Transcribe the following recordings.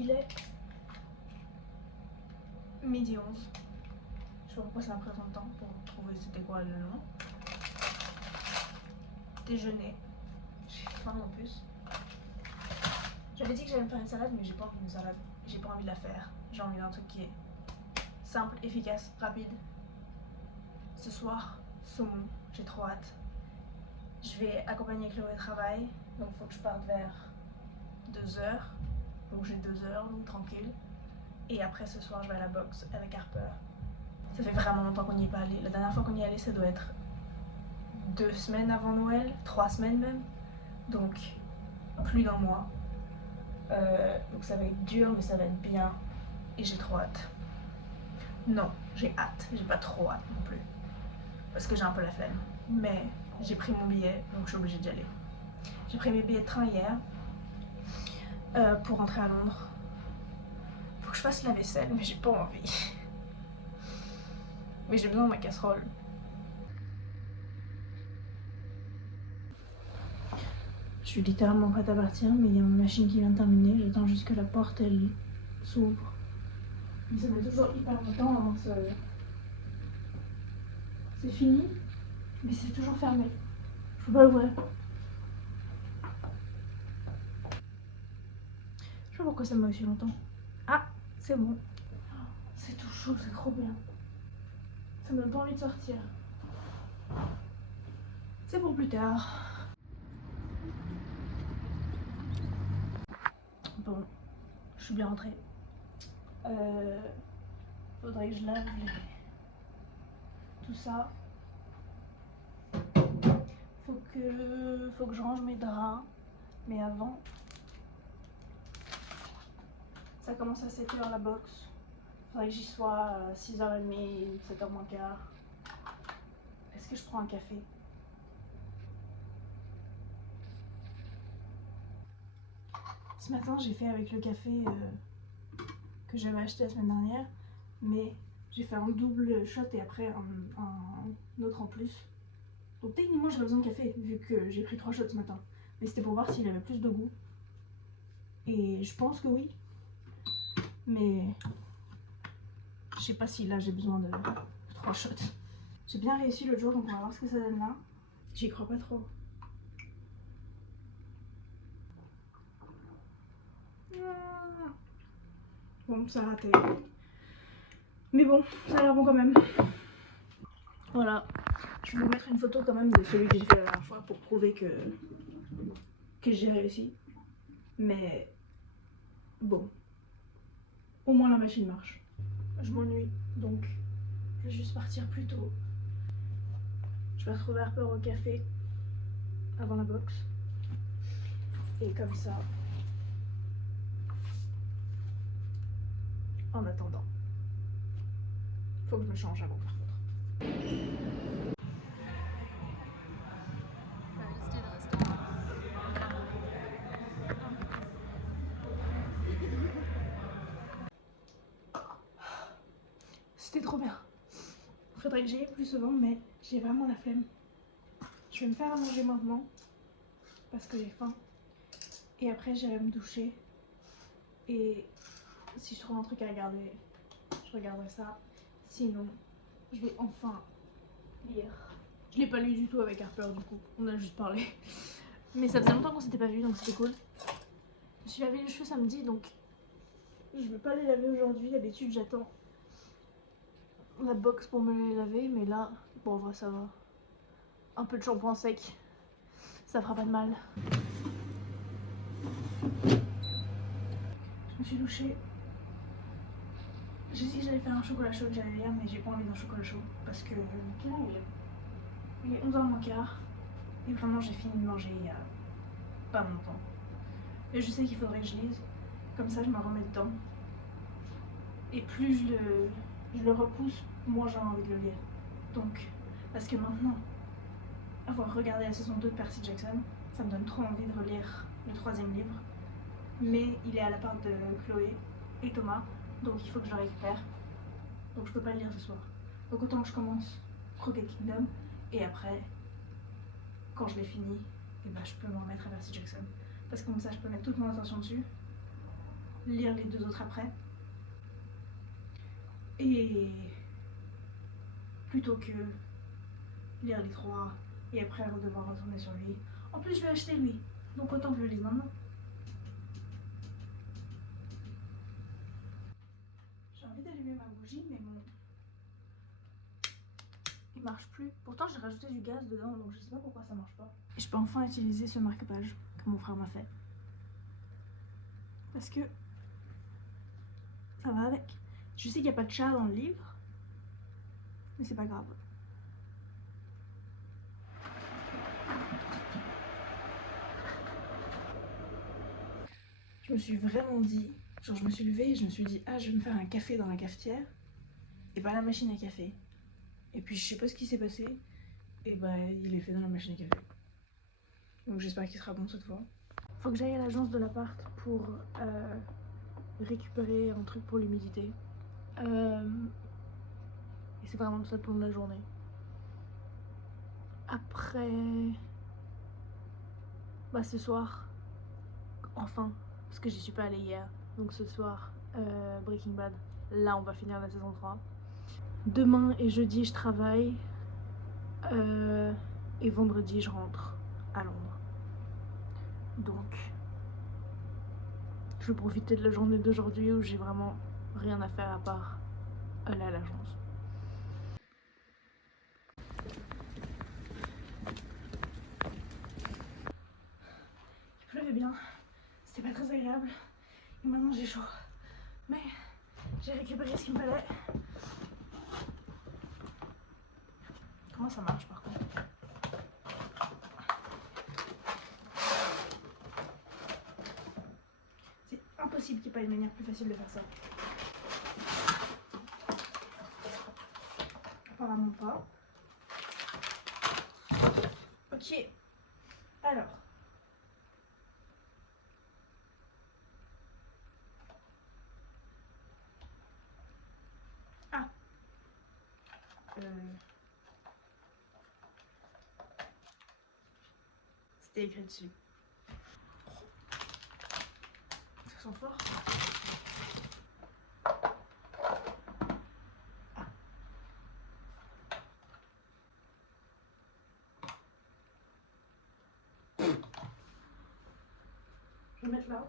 Il est midi 11. Je sais pas pourquoi ça m'a pris autant de temps pour trouver c'était quoi le nom. Déjeuner. J'ai faim en plus. J'avais dit que j'allais me faire une salade, mais j'ai pas envie d'une salade. J'ai pas envie de la faire. J'ai envie d'un truc qui est simple, efficace, rapide. Ce soir, saumon. J'ai trop hâte. Je vais accompagner Chloé au travail, donc il faut que je parte vers 2h. Donc j'ai 2 heures, donc tranquille. Et après ce soir, je vais à la boxe avec Harper. Ça fait vraiment longtemps qu'on n'y est pas allé. La dernière fois qu'on y est allé, ça doit être 2 semaines avant Noël, 3 semaines même. Donc plus d'1 mois. Donc ça va être dur, mais ça va être bien. Et j'ai trop hâte. Non, j'ai hâte. J'ai pas trop hâte non plus. Parce que j'ai un peu la flemme. Mais j'ai pris mon billet, donc je suis obligée d'y aller. J'ai pris mes billets de train hier pour rentrer à Londres. Faut que je fasse la vaisselle, mais j'ai pas envie. Mais j'ai besoin de ma casserole. Je suis littéralement prête à partir, mais il y a ma machine qui vient de terminer. J'attends juste que la porte, elle s'ouvre. Mais ça met toujours hyper longtemps avant que c'est fini. Mais c'est toujours fermé. Je peux pas l'ouvrir. Je sais pas pourquoi ça met aussi longtemps. Ah, c'est bon. C'est tout chaud, c'est trop bien. Ça me donne pas envie de sortir. C'est pour plus tard. Bon, je suis bien rentrée. Faudrait que je lave tout ça. Faut que je range mes draps. Mais avant, ça commence à 7h la boxe. Faudrait que j'y sois à 6h30, 7h moins quart. Est-ce que je prends un café? Ce matin, j'ai fait avec le café que j'avais acheté la semaine dernière, mais j'ai fait un double shot et après un autre en plus. Donc techniquement, j'ai pas besoin de café vu que j'ai pris 3 shots ce matin. Mais c'était pour voir s'il avait plus de goût. Et je pense que oui. Mais je sais pas si là j'ai besoin de 3 shots. J'ai bien réussi l'autre jour, donc on va voir ce que ça donne là. J'y crois pas trop. Bon, ça a raté. Mais bon, ça a l'air bon quand même. Voilà. Je vais vous mettre une photo quand même de celui que j'ai fait la dernière fois pour prouver que j'ai réussi. Mais bon, au moins la machine marche. Je m'ennuie, donc je vais juste partir plus tôt. Je vais retrouver Harper au café avant la boxe. Et comme ça, en attendant, faut que je me change avant par contre. C'était trop bien. Faudrait que j'y aille plus souvent, mais j'ai vraiment la flemme. Je vais me faire à manger maintenant parce que j'ai faim. Et après j'irai me doucher. Et si je trouve un truc à regarder, je regarderai ça. Sinon, je vais enfin lire. Je l'ai pas lu du tout avec Harper du coup, on a juste parlé. Mais ça faisait longtemps qu'on s'était pas vu, donc c'était cool. Je me suis lavé les cheveux samedi, donc je vais pas les laver aujourd'hui. D'habitude j'attends la box pour me les laver, mais là, bon en vrai ça va. Un peu de shampoing sec, ça fera pas de mal. Je me suis douchée. J'ai dit que j'allais faire un chocolat chaud que j'allais lire, mais j'ai pas envie d'un chocolat chaud parce que il est 11h moins quart et vraiment j'ai fini de manger il y a pas longtemps. Et je sais qu'il faudrait que je lise, comme ça je me remets dedans. Et plus je le repousse, moins j'ai envie de le lire. Donc, parce que maintenant, avoir regardé la saison 2 de Percy Jackson, ça me donne trop envie de relire le 3e livre. Mais il est à l'appart de Chloé et Thomas, donc il faut que je le récupère. Donc je peux pas le lire ce soir. Donc autant que je commence Crooked Kingdom et après, quand je l'ai fini, et ben je peux me remettre à Percy Jackson. Parce que comme ça je peux mettre toute mon attention dessus. lire les 2 autres après. Et plutôt que lire les 3 et après devoir retourner sur lui. En plus, je l'ai acheté lui, donc autant que je le lise maintenant. J'ai envie d'allumer ma bougie, mais bon, il marche plus. Pourtant, j'ai rajouté du gaz dedans, donc je sais pas pourquoi ça marche pas. Et je peux enfin utiliser ce marque-page que mon frère m'a fait. Parce que ça va avec. Je sais qu'il n'y a pas de chat dans le livre, mais c'est pas grave. Je me suis vraiment dit, genre je me suis levée et je me suis dit, ah je vais me faire un café dans la cafetière, et pas la machine à café. Et puis je sais pas ce qui s'est passé, et bah il est fait dans la machine à café. Donc j'espère qu'il sera bon cette fois. Faut que j'aille à l'agence de l'appart pour récupérer un truc pour l'humidité. Et c'est vraiment ça pour la journée. Après, bah ce soir, enfin, parce que j'y suis pas allée hier, donc ce soir, Breaking Bad, là on va finir la saison 3. Demain et jeudi je travaille, et vendredi je rentre à Londres. Donc, je vais profiter de la journée d'aujourd'hui où j'ai vraiment rien à faire à part aller à l'agence. Il pleuvait bien, c'était pas très agréable, et maintenant j'ai chaud. Mais j'ai récupéré ce qu'il me fallait. Comment ça marche par contre? C'est impossible qu'il n'y ait pas une manière plus facile de faire ça. Apparemment pas. Ok. Alors. Ah. C'était écrit dessus. Ça sent fort. Ah. Je vais mettre là.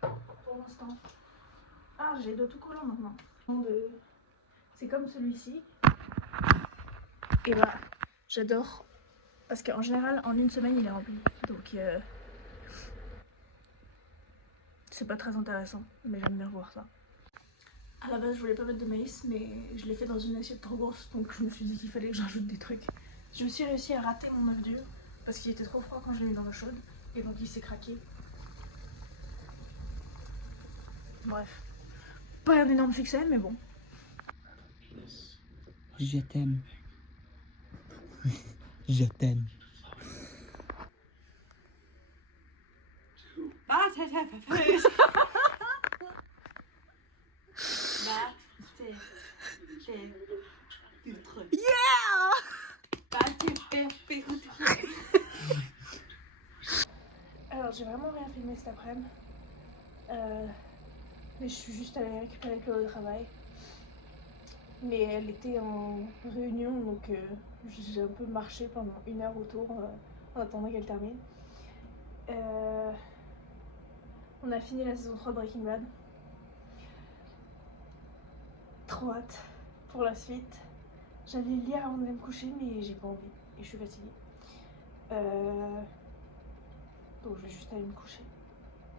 Pour l'instant. Ah, j'ai d'autres collants maintenant. C'est comme celui-ci. Et bah, j'adore. Parce qu'en général, en une semaine, il est rempli. Donc, c'est pas très intéressant. Mais j'aime bien voir ça. À la base, je voulais pas mettre de maïs, mais je l'ai fait dans une assiette trop grosse. Donc, je me suis dit qu'il fallait que j'ajoute des trucs. J'ai aussi réussi à rater mon œuf dur. Parce qu'il était trop froid quand je l'ai mis dans l'eau chaude. Et donc, il s'est craqué. Bref. Pas un énorme succès, mais bon. Je t'aime. Je t'aime. Ah, ça fait. Là, c'est du truc. Yeah! Alors, j'ai vraiment rien filmé cet après-midi. Mais je suis juste allée récupérer Claude au travail. Mais elle était en réunion, donc j'ai un peu marché pendant 1 heure autour en attendant qu'elle termine. On a fini la saison 3 de Breaking Bad. Trop hâte pour la suite. J'allais lire avant d'aller me coucher, mais j'ai pas envie et je suis fatiguée. Donc je vais juste aller me coucher.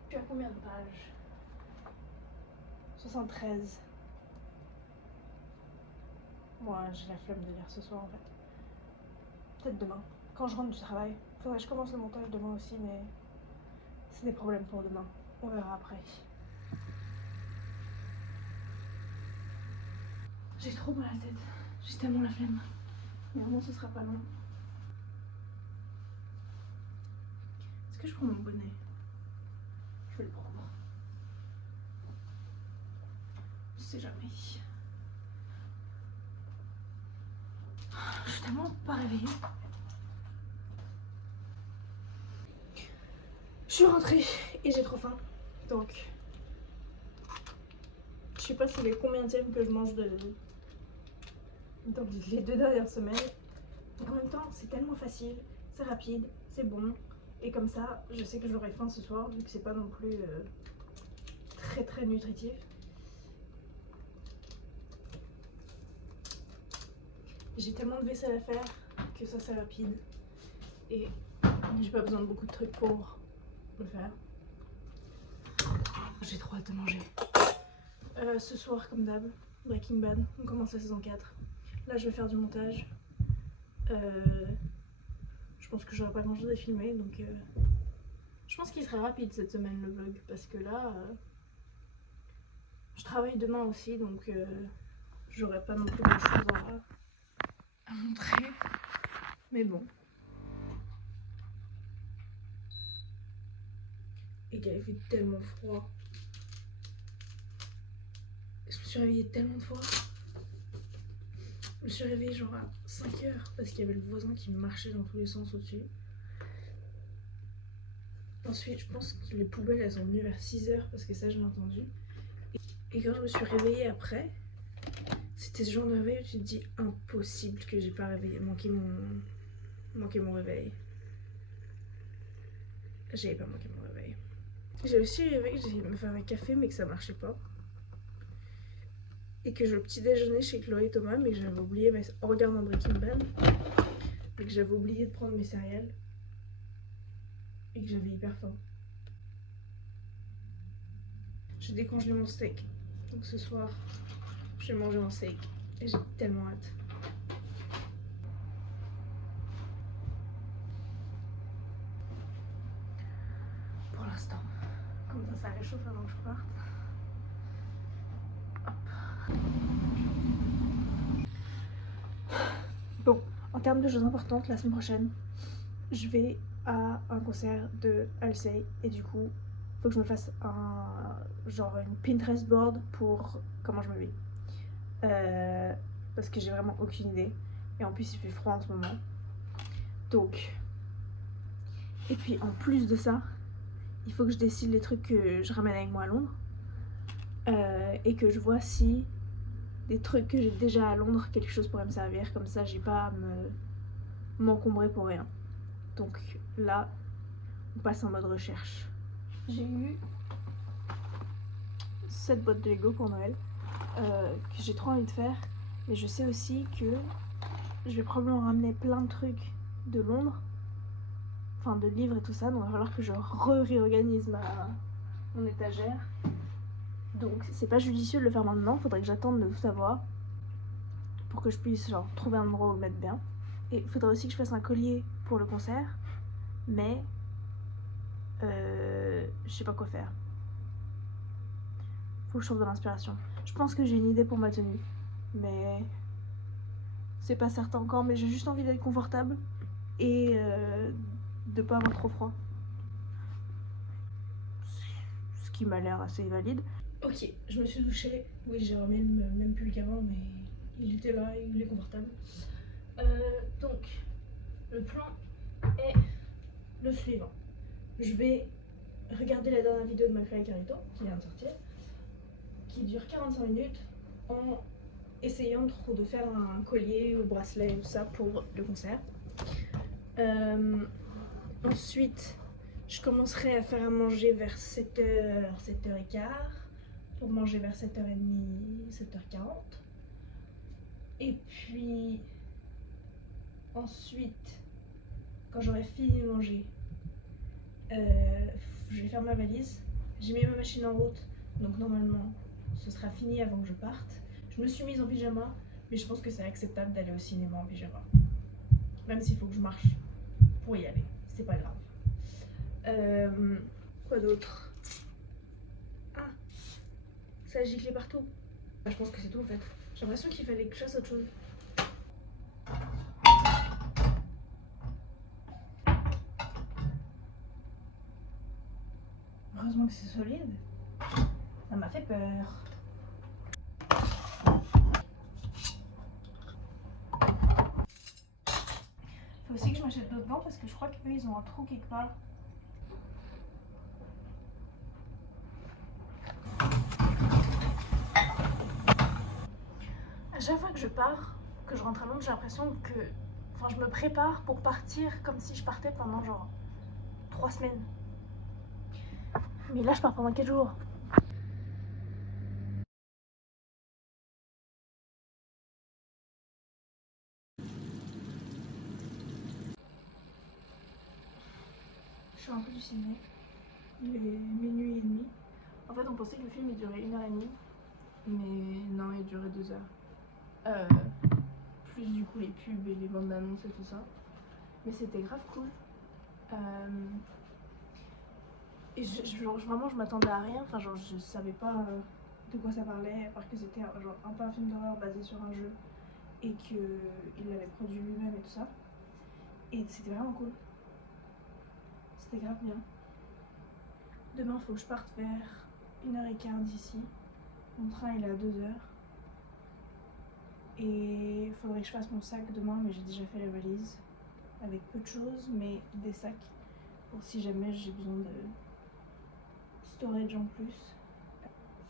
Tu as combien de pages? 73. Moi, j'ai la flemme de lire ce soir en fait. Peut-être demain, quand je rentre du travail. Faudrait que je commence le montage demain aussi, mais c'est des problèmes pour demain. On verra après. J'ai trop mal à la tête. J'ai tellement la flemme. Mais vraiment, ce sera pas long. Est-ce que je prends mon bonnet? Je vais le prendre. Je sais jamais. Je suis tellement pas réveillée. Je suis rentrée et j'ai trop faim. Donc, sais pas c'est les combienièmes que je mange dans les 2 dernières semaines. Mais en même temps, c'est tellement facile, c'est rapide, c'est bon. Et comme ça, je sais que j'aurai faim ce soir, vu que c'est pas non plus très nutritif. J'ai tellement de vaisselle à faire que ça c'est rapide. Et j'ai pas besoin de beaucoup de trucs pour le faire. J'ai trop hâte de manger. Ce soir, comme d'hab, Breaking Bad, on commence la saison 4. Là, je vais faire du montage. Je pense que j'aurai pas grand chose à filmer, donc je pense qu'il sera rapide cette semaine le vlog, parce que là, je travaille demain aussi, donc j'aurai pas non plus grand chose à montrer. Mais bon. Et gars, il fait tellement froid. Je me suis réveillée tellement de fois. Je me suis réveillée genre à 5 heures parce qu'il y avait le voisin qui marchait dans tous les sens au-dessus. Ensuite, je pense que les poubelles elles sont venues vers 6 heures parce que ça je l'ai entendu. Et quand je me suis réveillée après, c'était ce genre de réveil où tu te dis impossible que j'ai pas manqué mon réveil. J'avais pas manqué mon réveil. J'ai aussi rêvé que j'essayais de me faire un café mais que ça marchait pas. Et que je petit déjeuner chez Chloé et Thomas mais que j'avais oublié, en regardant Breaking Bad, et que j'avais oublié de prendre mes céréales. Et que j'avais hyper faim. J'ai décongelé mon steak. Donc ce soir, je vais manger un steak. Et j'ai tellement hâte. Pour l'instant. Comme ça réchauffe avant que je parte. Hop. Bon, en termes de choses importantes, la semaine prochaine, je vais à un concert de Halsey et du coup, faut que je me fasse une Pinterest board pour comment je me mets. Parce que j'ai vraiment aucune idée. Et en plus, il fait froid en ce moment. Donc. Et puis, en plus de ça, il faut que je décide les trucs que je ramène avec moi à Londres. Et que je vois si des trucs que j'ai déjà à Londres, quelque chose pourrait me servir. Comme ça, j'ai pas à m'encombrer pour rien. Donc là, on passe en mode recherche. J'ai eu cette boîte de Lego pour Noël que j'ai trop envie de faire. Mais je sais aussi que je vais probablement ramener plein de trucs de Londres. Enfin de livres et tout ça. Donc il va falloir que je réorganise mon étagère. Donc c'est pas judicieux de le faire maintenant. Faudrait que j'attende de tout avoir. Pour que je puisse trouver un endroit où le mettre bien. Et il faudrait aussi que je fasse un collier pour le concert. Mais je sais pas quoi faire. Faut que je trouve de l'inspiration. Je pense que j'ai une idée pour ma tenue. Mais c'est pas certain encore. Mais j'ai juste envie d'être confortable. Et de pas avoir trop froid. Ce qui m'a l'air assez valide. Ok, je me suis douchée. Oui, j'ai remis le même pull qu'avant. Mais il était là et il est confortable. Donc, le plan est le suivant. Je vais regarder la dernière vidéo de McFly et Carlito qui vient de sortir, qui dure 45 minutes, en essayant de faire un collier ou bracelet ou tout ça pour le concert. Ensuite, je commencerai à faire à manger vers 7h, 7h15 pour manger vers 7h30, 7h40. Et puis ensuite, quand j'aurai fini de manger, je vais faire ma valise. J'ai mis ma machine en route, donc normalement ce sera fini avant que je parte. Je me suis mise en pyjama, mais je pense que c'est acceptable d'aller au cinéma en pyjama. Même s'il faut que je marche pour y aller, c'est pas grave. Quoi d'autre? Ah, ça a giclé partout. Je pense que c'est tout en fait. J'ai l'impression qu'il fallait que je fasse autre chose. Heureusement que c'est solide. Ça m'a fait peur. Faut aussi que je m'achète d'autres gants parce que je crois qu'eux ils ont un trou quelque part. À chaque fois que je pars, que je rentre à Londres, j'ai l'impression que... Enfin, je me prépare pour partir comme si je partais pendant genre 3 semaines. Mais là, je pars pendant 4 jours. Je suis un peu du ciné. Il est minuit et demi. En fait, on pensait que le film il durait 1h30. Mais non, il durait 2 heures. Plus du coup les pubs et les bandes d'annonces et tout ça. Mais c'était grave cool. Et vraiment, je m'attendais à rien. Enfin, genre, je savais pas de quoi ça parlait, à part que c'était genre un peu un film d'horreur basé sur un jeu et qu'il l'avait produit lui-même et tout ça. Et c'était vraiment cool. C'était grave bien. Demain, faut que je parte vers 1h15 d'ici. Mon train il est à 2h. Et il faudrait que je fasse mon sac demain, mais j'ai déjà fait la valise. Avec peu de choses, mais des sacs. Pour si jamais j'ai besoin de storage en plus.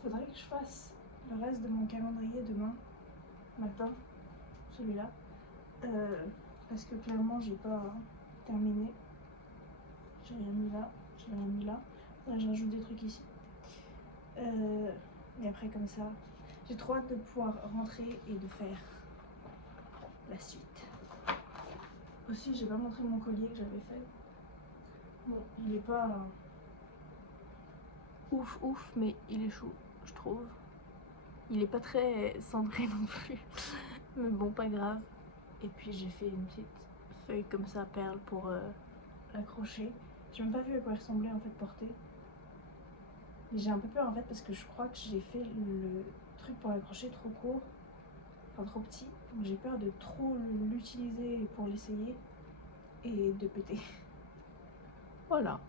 Faudrait que je fasse le reste de mon calendrier demain matin, celui-là. Parce que clairement j'ai pas terminé. J'ai rien mis là, j'ai rien mis là. Faudrait que je rajoute des trucs ici. Et après comme ça, j'ai trop hâte de pouvoir rentrer et de faire la suite. Aussi, j'ai pas montré mon collier que j'avais fait. Bon, il est pas ouf, mais il est chou, je trouve. Il est pas très cendré non plus, mais bon, pas grave. Et puis j'ai fait une petite feuille comme ça, perle, pour l'accrocher. J'ai même pas vu à quoi il ressemblait en fait porté. Mais j'ai un peu peur en fait parce que je crois que j'ai fait le truc pour l'accrocher trop court, enfin trop petit. Donc j'ai peur de trop l'utiliser pour l'essayer et de péter. Voilà.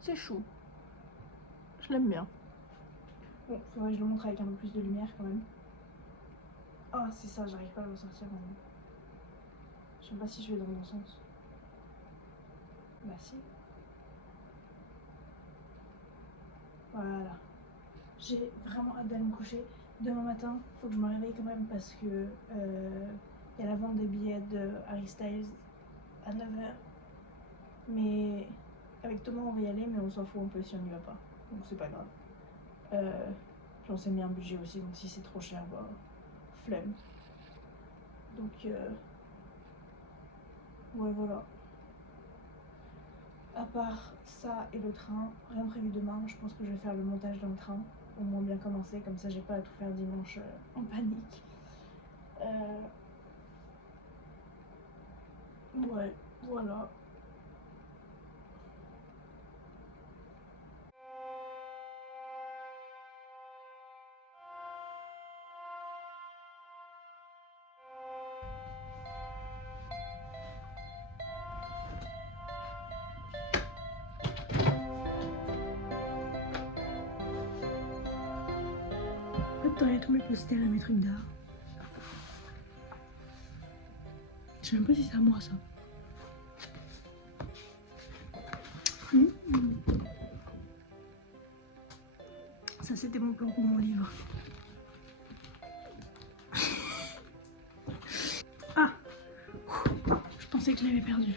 C'est chou. Je l'aime bien. Bon, faudrait que je le montre avec un peu plus de lumière quand même. Ah, c'est ça, j'arrive pas à le ressortir maintenant. Je sais pas si je vais dans le bon sens. Bah si. Voilà. J'ai vraiment hâte d'aller me coucher. Demain matin, faut que je me réveille quand même parce que y a la vente des billets de Harry Styles à 9h. Mais avec Thomas on va y aller, mais on s'en fout un peu si on n'y va pas. Donc c'est pas grave. Puis on s'est mis un budget aussi, donc si c'est trop cher, bah flemme. Donc ouais voilà. À part ça et le train, rien prévu demain. Je pense que je vais faire le montage dans le train. Au moins bien commencer, comme ça j'ai pas à tout faire dimanche en panique. Ouais, voilà. Attends, il y a tous mes posters et mes trucs d'art. Je sais même pas si c'est à moi ça. Ça c'était mon plan pour mon livre. Ah, je pensais que je l'avais perdu.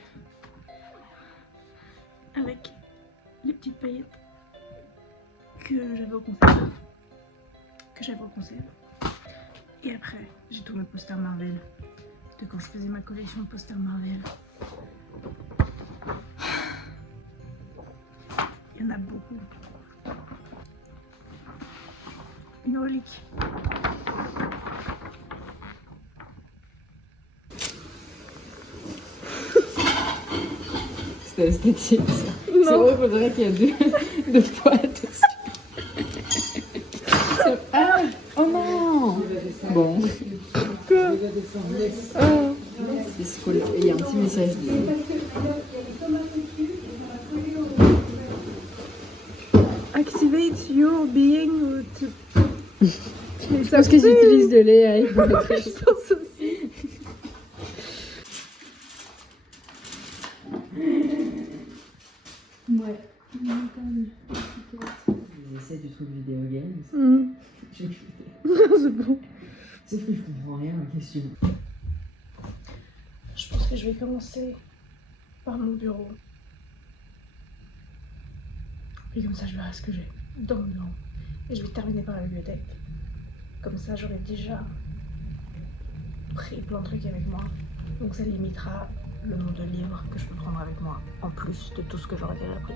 Avec les petites paillettes que j'avais au concert. Et après, j'ai tous mes posters Marvel. De quand je faisais ma collection de posters Marvel. Il y en a beaucoup. Une relique. C'est esthétique ça. C'est vrai, faudrait qu'il y ait deux poids dessus. Ah, oh non. Bon. Quoi? Oh. C'est cool. Et il y a un petit message dessus. Activate your being. Je pense que j'utilise de l'AI pour le truc. Je pense aussi. Ouais. Ils essaient du truc vidéo games. c'est bon. Sauf que je comprends rien à la question. Je pense que je vais commencer par mon bureau. Et comme ça, je verrai ce que j'ai dans mon bureau. Et je vais terminer par la bibliothèque. Comme ça, j'aurai déjà pris plein de trucs avec moi. Donc ça limitera le nombre de livres que je peux prendre avec moi, en plus de tout ce que j'aurais déjà pris.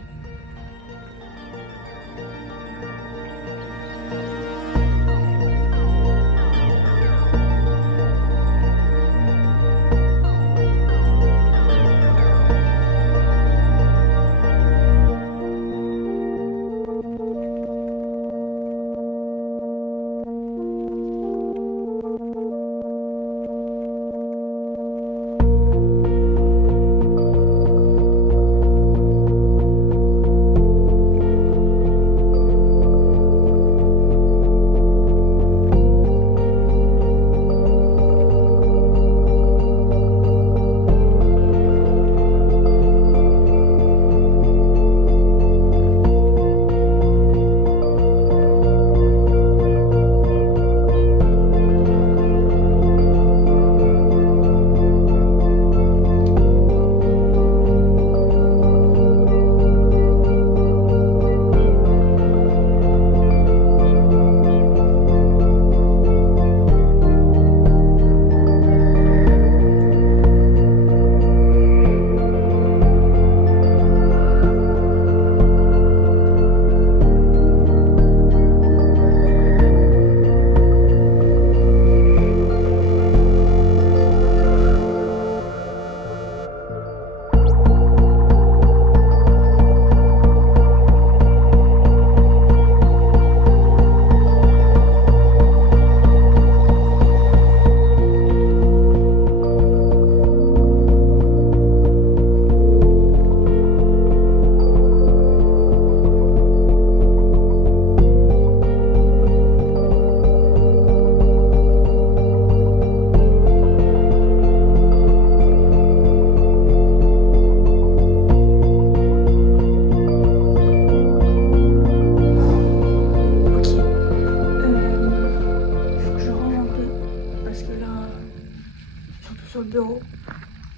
Sur le bureau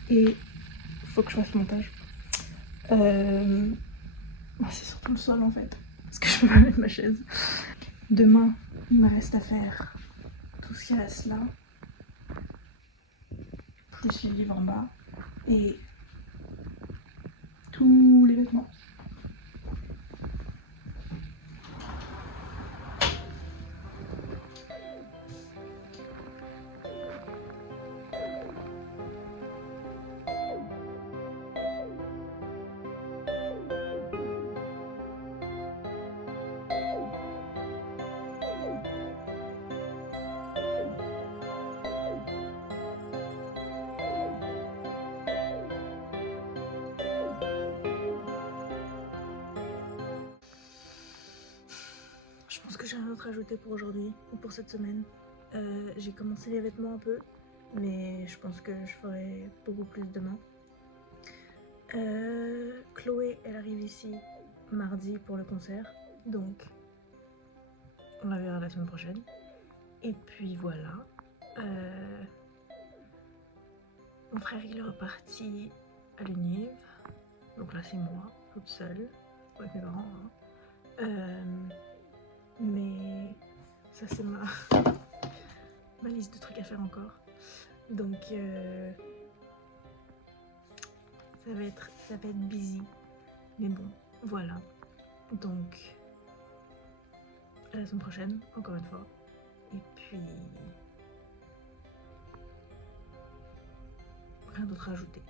et faut que je fasse le montage. C'est surtout le sol en fait, parce que je peux pas mettre ma chaise. Demain, il me reste à faire tout ce qui reste là, plus les livres en bas et tous les vêtements. Je pense que j'ai rien d'autre à ajouter pour aujourd'hui ou pour cette semaine. J'ai commencé les vêtements un peu, mais je pense que je ferai beaucoup plus demain. Chloé, elle arrive ici mardi pour le concert, donc on la verra la semaine prochaine. Et puis voilà. Mon frère il est reparti à l'Univ, donc là c'est moi, toute seule, avec mes parents. Mais ça c'est ma liste de trucs à faire encore. Donc ça va être busy. Mais bon, voilà. Donc à la semaine prochaine, encore une fois. Et puis rien d'autre à ajouter.